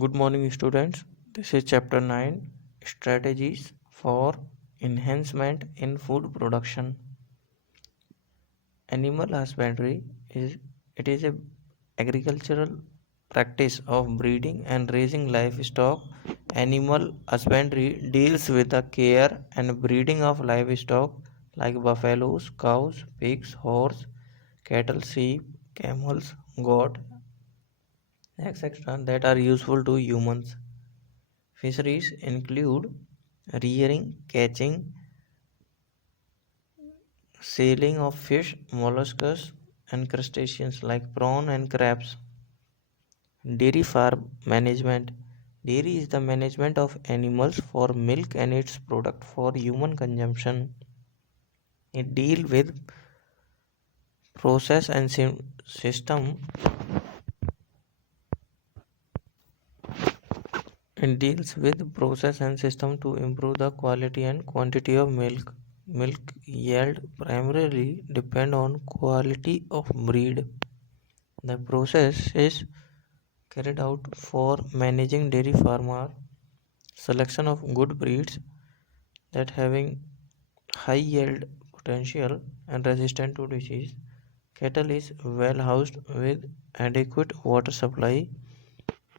Good morning, students. This is chapter 9, Strategies for Enhancement in Food Production. Animal husbandry is a agricultural practice of breeding and raising livestock. Animal husbandry deals with the care and breeding of livestock like buffaloes, cows, pigs, horse, cattle, sheep, camels, goat, etc. that are useful to humans. Fisheries include rearing, catching, sailing of fish, mollusks, and crustaceans like prawn and crabs. Dairy farm management. Dairy is the management of animals for milk and its product for human consumption. It deals with process and system. It deals with process and system to improve the quality and quantity of milk. Milk yield primarily depend on quality of breed. The process is carried out for managing dairy farmer selection of good breeds that having high yield potential and resistant to disease. Cattle is well housed with adequate water supply.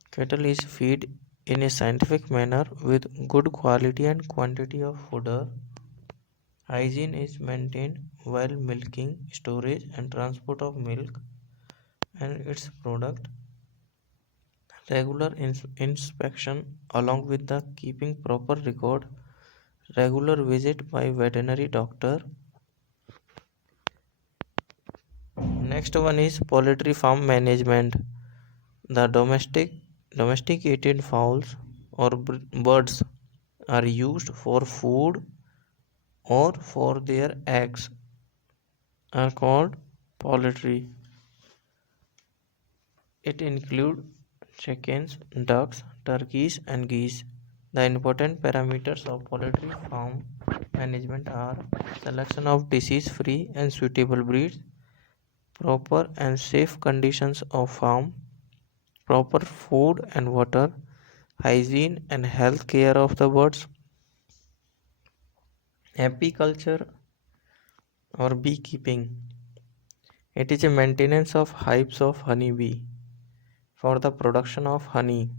Cattle is fed in a scientific manner with good quality and quantity of fodder. Hygiene is maintained while milking, storage, and transport of milk and its product. Regular inspection along with the keeping proper record. Regular visit by veterinary doctor. Next one is poultry farm management. The domesticated fowls or birds are used for food or for their eggs are called poultry. It includes chickens, ducks, turkeys, and geese. The important parameters of poultry farm management are selection of disease-free and suitable breeds, proper and safe conditions of farm, proper food and water, hygiene and health care of the birds, apiculture or beekeeping. It is a maintenance of hives of honeybee for the production of honey.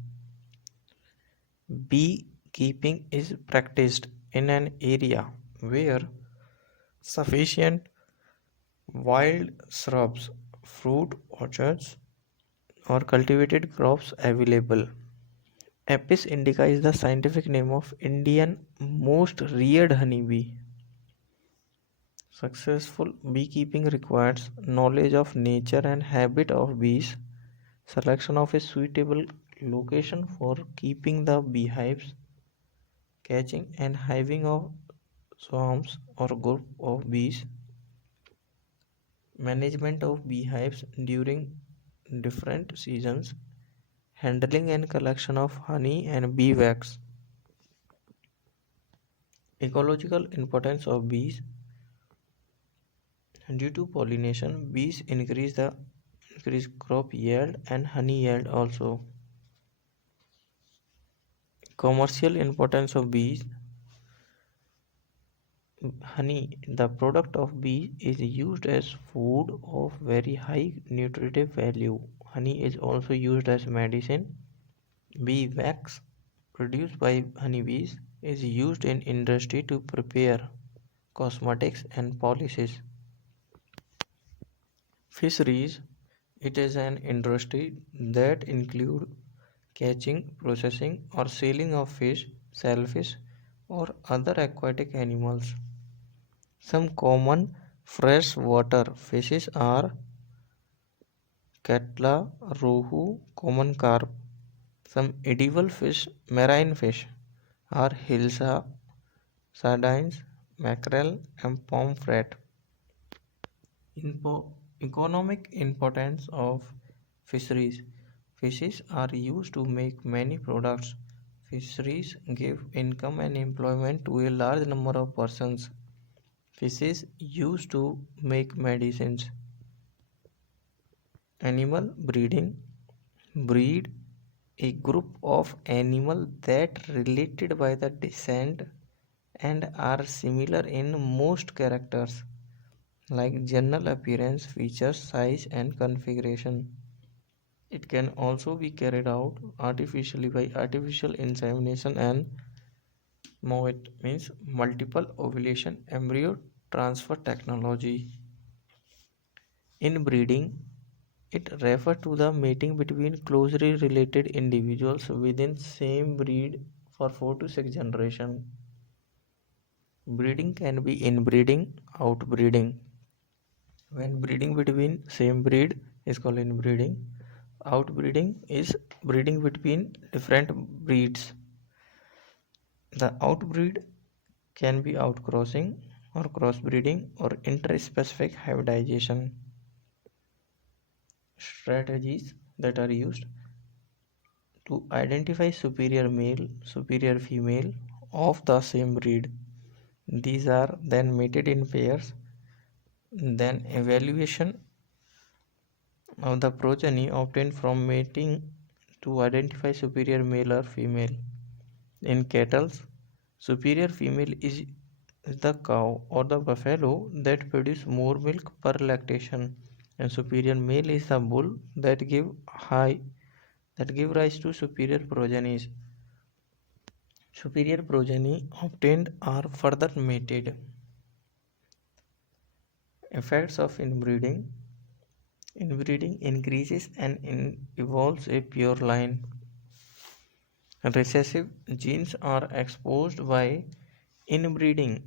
Beekeeping is practiced in an area where sufficient wild shrubs, fruit orchards, or cultivated crops available. Apis indica is the scientific name of Indian most reared honeybee. Successful beekeeping requires knowledge of nature and habit of bees, selection of a suitable location for keeping the beehives, catching and hiving of swarms or group of bees, management of beehives during different seasons, handling and collection of honey and bee wax. Ecological importance of bees. Due to pollination, bees increase crop yield and honey yield also. Commercial importance of bees. Honey, the product of bee, is used as food of very high nutritive value. Honey is also used as medicine. Bee wax produced by honeybees is used in industry to prepare cosmetics and polishes. Fisheries, it is an industry that include catching, processing or selling of fish, shellfish or other aquatic animals. Some common freshwater fishes are catla, rohu, common carp. Some edible fish, marine fish, are hilsa, sardines, mackerel, and pomfret. Economic importance of fisheries. Fishes are used to make many products. Fisheries give income and employment to a large number of persons. Fishes used to make medicines. Animal breeding. Breed A group of animals that related by the descent and are similar in most characters like general appearance, features, size, and configuration. It can also be carried out artificially by artificial insemination and MOIT means multiple ovulation embryo transfer technology. In breeding, it refers to the mating between closely related individuals within same breed for 4 to 6 generations. Breeding can be inbreeding, outbreeding. When breeding between same breed is called inbreeding. Outbreeding is breeding between different breeds. The outbreed can be outcrossing or crossbreeding or interspecific hybridization. Strategies that are used to identify superior male, superior female of the same breed. These are then mated in pairs, then evaluation of the progeny obtained from mating to identify superior male or female. In cattle, superior female is the cow or the buffalo that produce more milk per lactation, and superior male is the bull that give rise to superior progenies. Superior progeny obtained are further mated. Effects of inbreeding. Inbreeding increases and evolves a pure line. Recessive genes are exposed by inbreeding,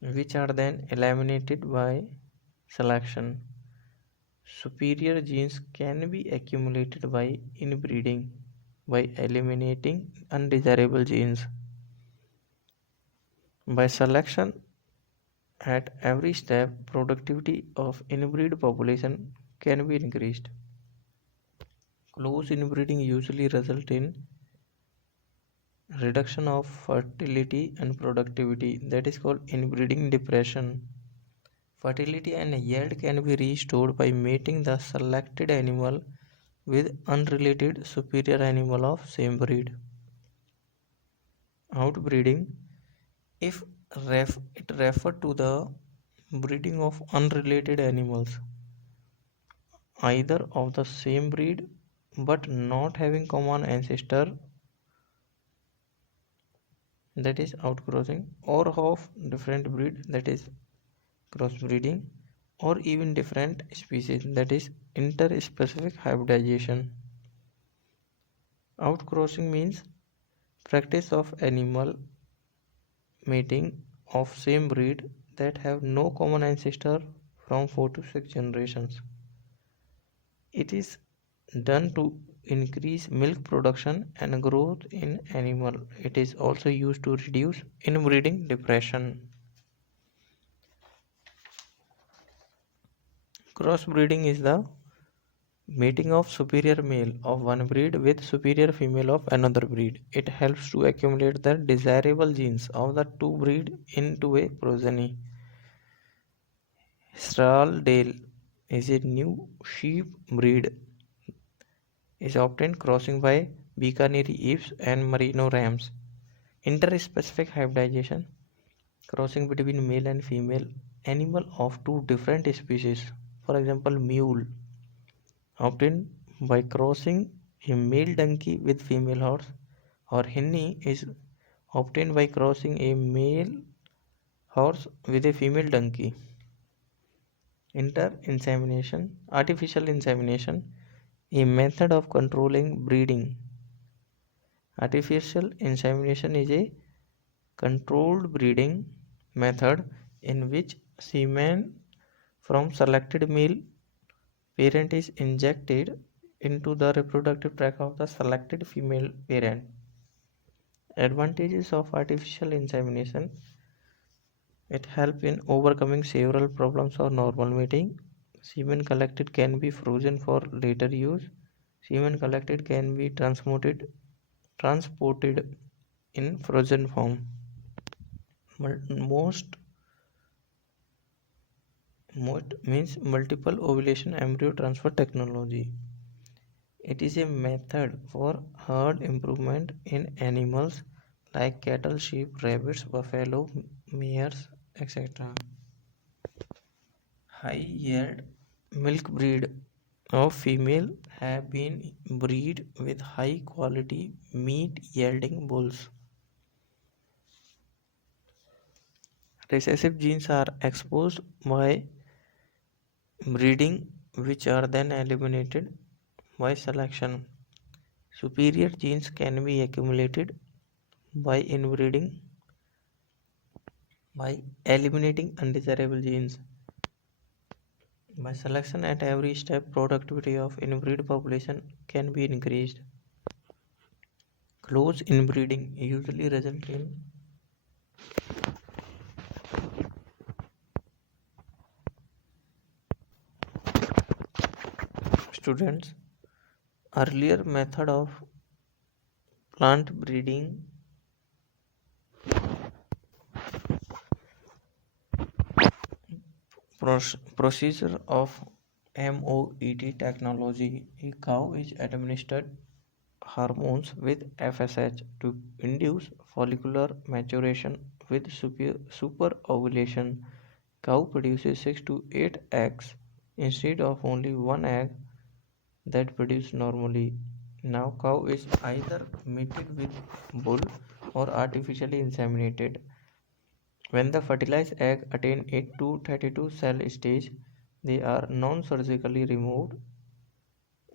which are then eliminated by selection. Superior genes can be accumulated by inbreeding by eliminating undesirable genes. By selection, at every step, productivity of inbreed population can be increased. Close inbreeding usually results in reduction of fertility and productivity, that is called inbreeding depression. Fertility and yield can be restored by mating the selected animal with unrelated superior animal of same breed. Outbreeding, if it refers to the breeding of unrelated animals either of the same breed but not having common ancestor, that is outcrossing, or of different breed, that is crossbreeding, or even different species, that is interspecific hybridization. Outcrossing means practice of animal mating of same breed that have no common ancestor from 4 to 6 generations. It is done to increase milk production and growth in animal. It is also used to reduce inbreeding depression. Crossbreeding is the mating of superior male of one breed with superior female of another breed. It helps to accumulate the desirable genes of the two breed into a progeny. Straldale is a new sheep breed is obtained crossing by Bikaneri Ewes and Merino rams. Interspecific hybridization, crossing between male and female animal of two different species. For example, mule, obtained by crossing a male donkey with female horse, or hinny is obtained by crossing a male horse with a female donkey. Inter-insemination, artificial insemination, a method of controlling breeding. Artificial insemination is a controlled breeding method in which semen from selected male parent is injected into the reproductive tract of the selected female parent. Advantages of artificial insemination: it helps in overcoming several problems of normal mating. Semen collected can be frozen for later use. Semen collected can be transported in frozen form. Most means multiple ovulation embryo transfer technology. It is a method for herd improvement in animals like cattle, sheep, rabbits, buffalo, mares, etc. High yield milk breed of female have been bred with high quality meat yielding bulls. Recessive genes are exposed by breeding, which are then eliminated by selection. Superior genes can be accumulated by inbreeding by eliminating undesirable genes. By selection at every step, productivity of inbreed population can be increased. Close inbreeding usually results in students. Earlier method of plant breeding procedure of MOET technology. A cow is administered hormones with FSH to induce follicular maturation with super ovulation. Cow produces 6 to 8 eggs instead of only one egg that produced normally. Now cow is either mated with bull or artificially inseminated. When the fertilized egg attain 8 to 32 cell stage, they are non-surgically removed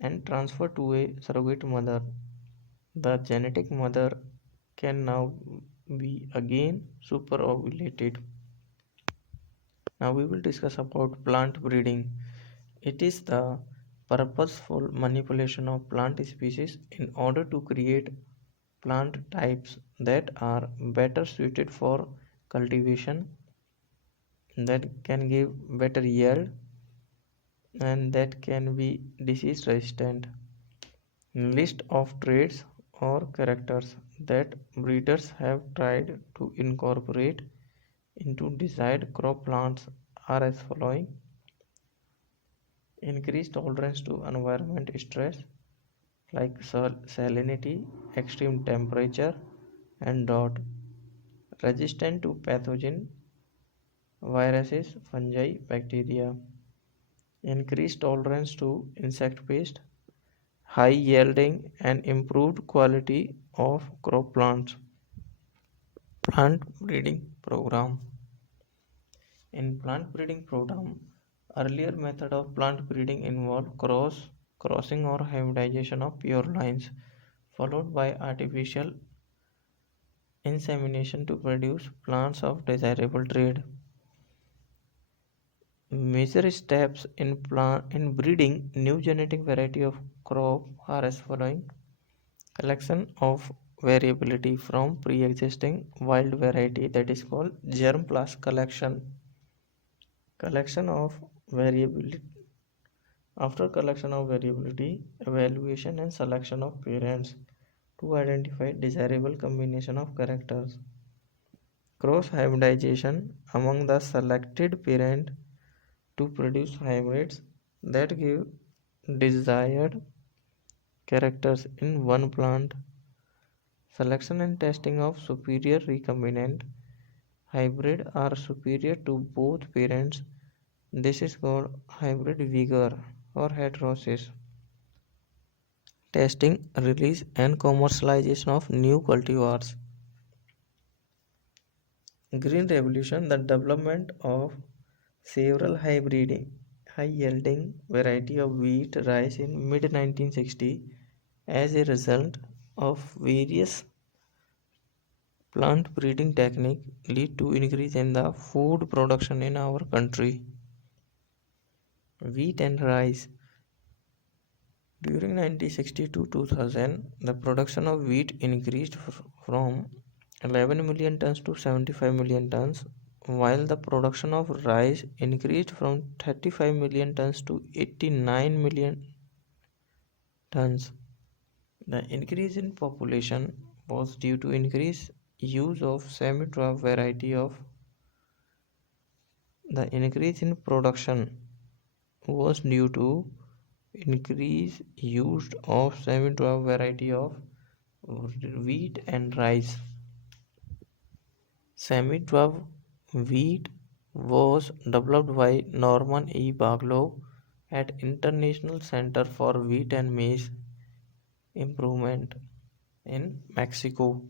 and transferred to a surrogate mother. The genetic mother can now be again superovulated. Now we will discuss about plant breeding. It is the purposeful manipulation of plant species in order to create plant types that are better suited for cultivation, that can give better yield, and that can be disease resistant. List of traits or characters that breeders have tried to incorporate into desired crop plants are as following: increased tolerance to environment stress like salinity, extreme temperature, and drought, resistant to pathogen, viruses, fungi, bacteria, increased tolerance to insect pest, high yielding and improved quality of crop plants. Plant breeding program. In plant breeding program, earlier method of plant breeding involved crossing or hybridization of pure lines, followed by artificial insemination to produce plants of desirable trait. Major steps in breeding new genetic variety of crop are as following: collection of variability from pre-existing wild variety, that is called germ plus collection of variability. After collection of variability, evaluation and selection of parents to identify desirable combination of characters. Cross hybridization among the selected parent to produce hybrids that give desired characters in one plant. Selection and testing of superior recombinant hybrid are superior to both parents. This is called hybrid vigor or heterosis. Testing, release, and commercialization of new cultivars. Green Revolution, the development of several high yielding variety of wheat rice in mid 1960 as a result of various plant breeding technique lead to increase in the food production in our country. Wheat and rice. During 1960 to 2000, the production of wheat increased from 11 million tons to 75 million tons, while the production of rice increased from 35 million tons to 89 million tons. The increase in population was due to increased use of semi-dwarf variety of. The increase in production was due to increase use of semi-dwarf variety of wheat and rice. Semi-dwarf wheat was developed by Norman E. Baglow at International Center for Wheat and Maize Improvement in Mexico.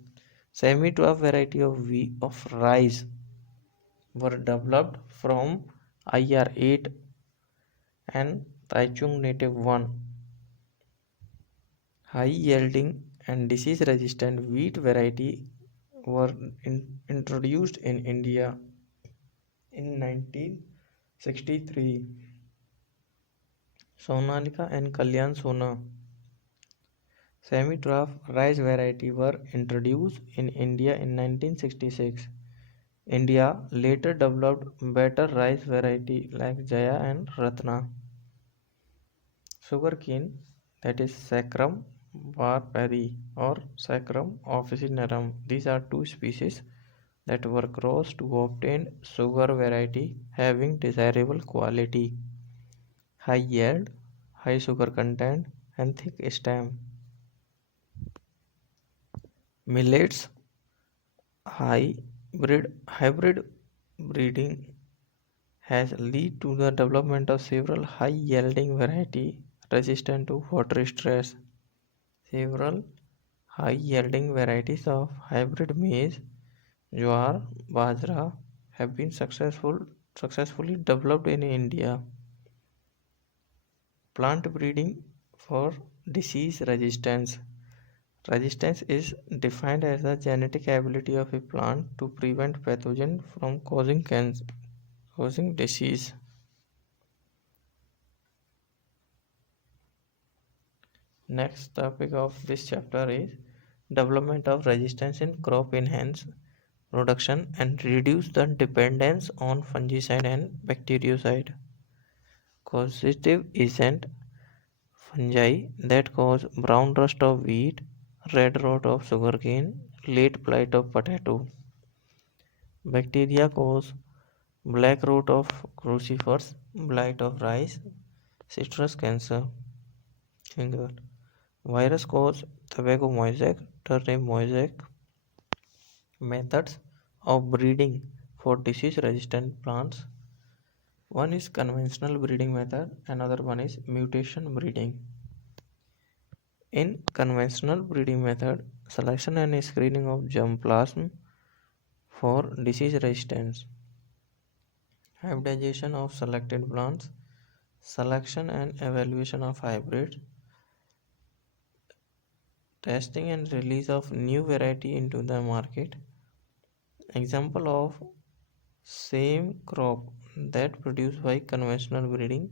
Semi-dwarf variety of rice were developed from IR8 and Taichung Native 1. High-yielding and disease-resistant wheat variety were introduced in India in 1963. Sonalika and Kalyan Sona semi-dwarf rice variety were introduced in India in 1966. India later developed better rice variety like Jaya and Ratna. Sugarcane, that is Saccharum barberry or Saccharum officinarum. These are two species that were crossed to obtain sugar variety having desirable quality, high yield, high sugar content, and thick stem. Millets hybrid breeding has led to the development of several high-yielding variety resistant to water stress. Several high-yielding varieties of hybrid maize, jowar, bajra have been successfully developed in India. Plant breeding for disease resistance. Resistance is defined as the genetic ability of a plant to prevent pathogen from causing disease. Next topic of this chapter is development of resistance in crop enhance production and reduce the dependence on fungicide and bactericide. Causative agent fungi that cause brown rust of wheat, red rot of sugarcane, late blight of potato. Bacteria cause black rot of crucifers, blight of rice, citrus cancer. Finger. Virus cause tobacco mosaic, turnip mosaic. Methods of breeding for disease resistant plants. One is conventional breeding method, another one is mutation breeding. In conventional breeding method, selection and screening of germplasm for disease resistance. Hybridization of selected plants, selection and evaluation of hybrids, testing and release of new variety into the market. Example of same crop that produced by conventional breeding,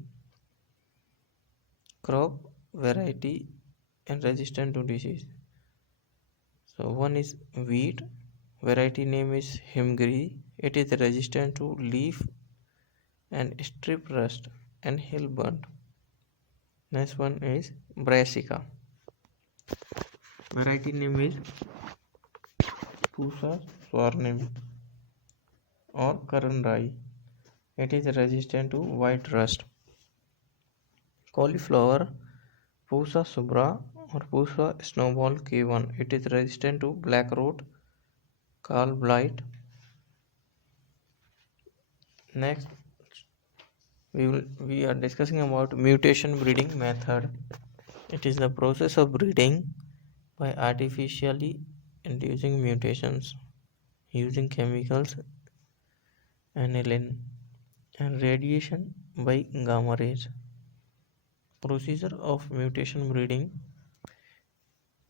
crop variety and resistant to disease. So one is wheat, variety name is Himgiri. It is resistant to leaf and strip rust and hill burnt. Next one is Brassica. Variety name is Pusa Swarnim or Karan. It is resistant to white rust. Cauliflower, Pusa subra or Pusa snowball K1. It is resistant to black rot, caul blight. Next, we are discussing about mutation breeding method. It is the process of breeding by artificially inducing mutations using chemicals, aniline, and radiation by gamma rays. Procedure of mutation breeding: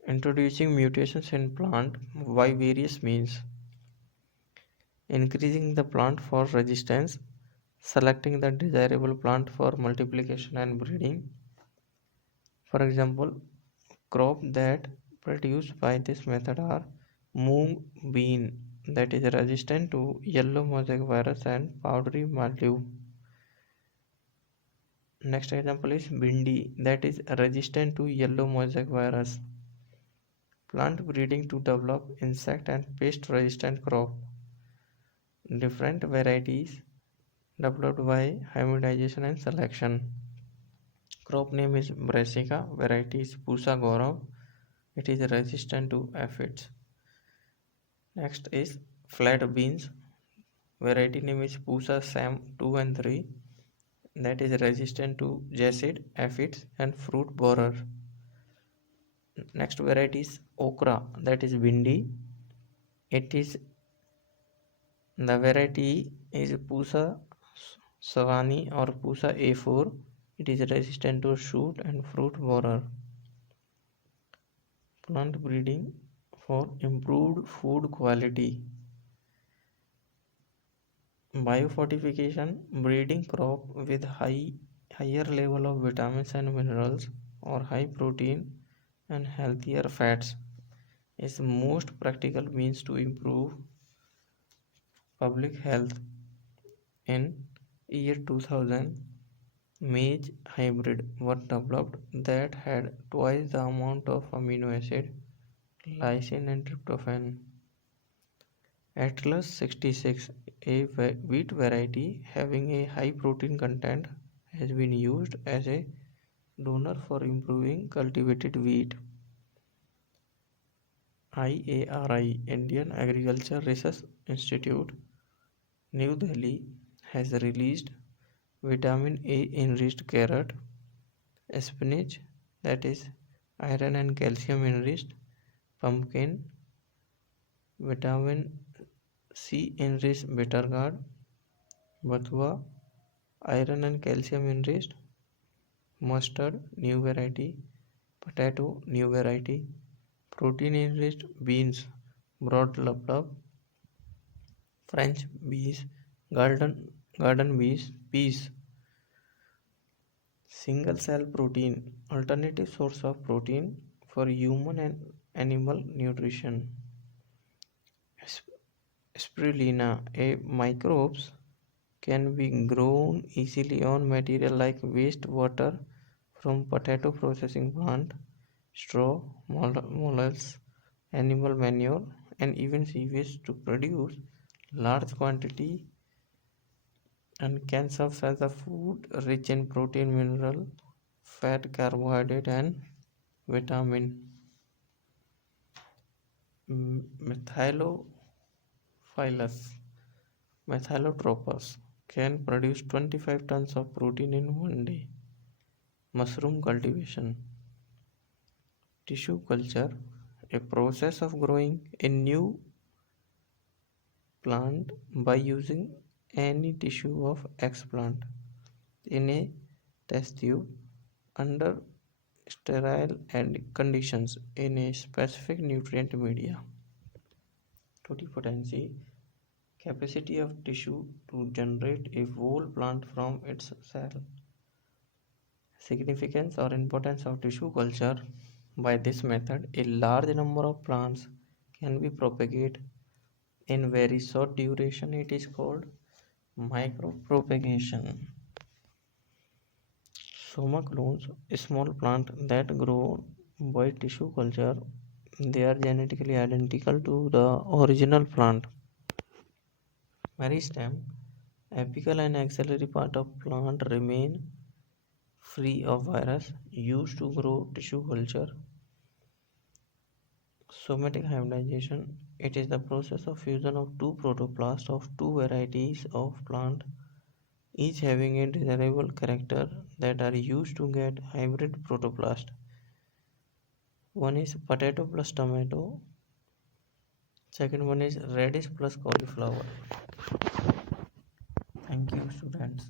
introducing mutations in plant by various means, increasing the plant for resistance, selecting the desirable plant for multiplication and breeding. For example, crops that produced by this method are mung bean, that is resistant to yellow mosaic virus and powdery mildew. Next example is bindi, that is resistant to yellow mosaic virus. Plant breeding to develop insect and pest resistant crop. Different varieties developed by hybridization and selection. Crop name is Brassica, variety is Pusa Gaurav. It is resistant to aphids. Next is flat beans, variety name is Pusa Sam 2 and 3, that is resistant to jacid, aphids and fruit borer. Next variety is okra, that is bindi. It is the variety is Pusa savani or Pusa A4. It is resistant to shoot and fruit borer. Plant breeding for improved food quality. Biofortification, breeding crop with higher level of vitamins and minerals or high protein and healthier fats is most practical means to improve public health. In year 2000, maize hybrid were developed that had twice the amount of amino acid, lysine and tryptophan. Atlas 66, a wheat variety having a high protein content, has been used as a donor for improving cultivated wheat. IARI, Indian Agriculture Research Institute, New Delhi, has released vitamin A enriched carrot, spinach, that is iron and calcium enriched, pumpkin, vitamin C enriched bitter gourd, bathua, iron and calcium enriched, mustard, new variety, potato, new variety, protein enriched beans, broad love, French beans, garden beans, peas, single cell protein, alternative source of protein for human and animal nutrition. Spirulina, a microbes can be grown easily on material like waste water from potato processing plant, straw, molasses, animal manure, and even sewage to produce large quantity and can serve as a food rich in protein, mineral, fat, carbohydrate, and vitamin. Methylophilus Methylotropous can produce 25 tons of protein in one day. Mushroom cultivation. Tissue culture, a process of growing a new plant by using any tissue of explant in a test tube under sterile conditions in a specific nutrient media. Totipotency, capacity of tissue to generate a whole plant from its cell. Significance or importance of tissue culture. By this method, a large number of plants can be propagated in very short duration. It is called micropropagation. Soma clones, a small plant that grow by tissue culture, they are genetically identical to the original plant. Meristem, apical and axillary part of plant remain free of virus used to grow tissue culture. Somatic hybridization, it is the process of fusion of two protoplasts of two varieties of plant, each having a desirable character, that are used to get hybrid protoplast. One is potato plus tomato, second one is radish plus cauliflower. Thank you, students.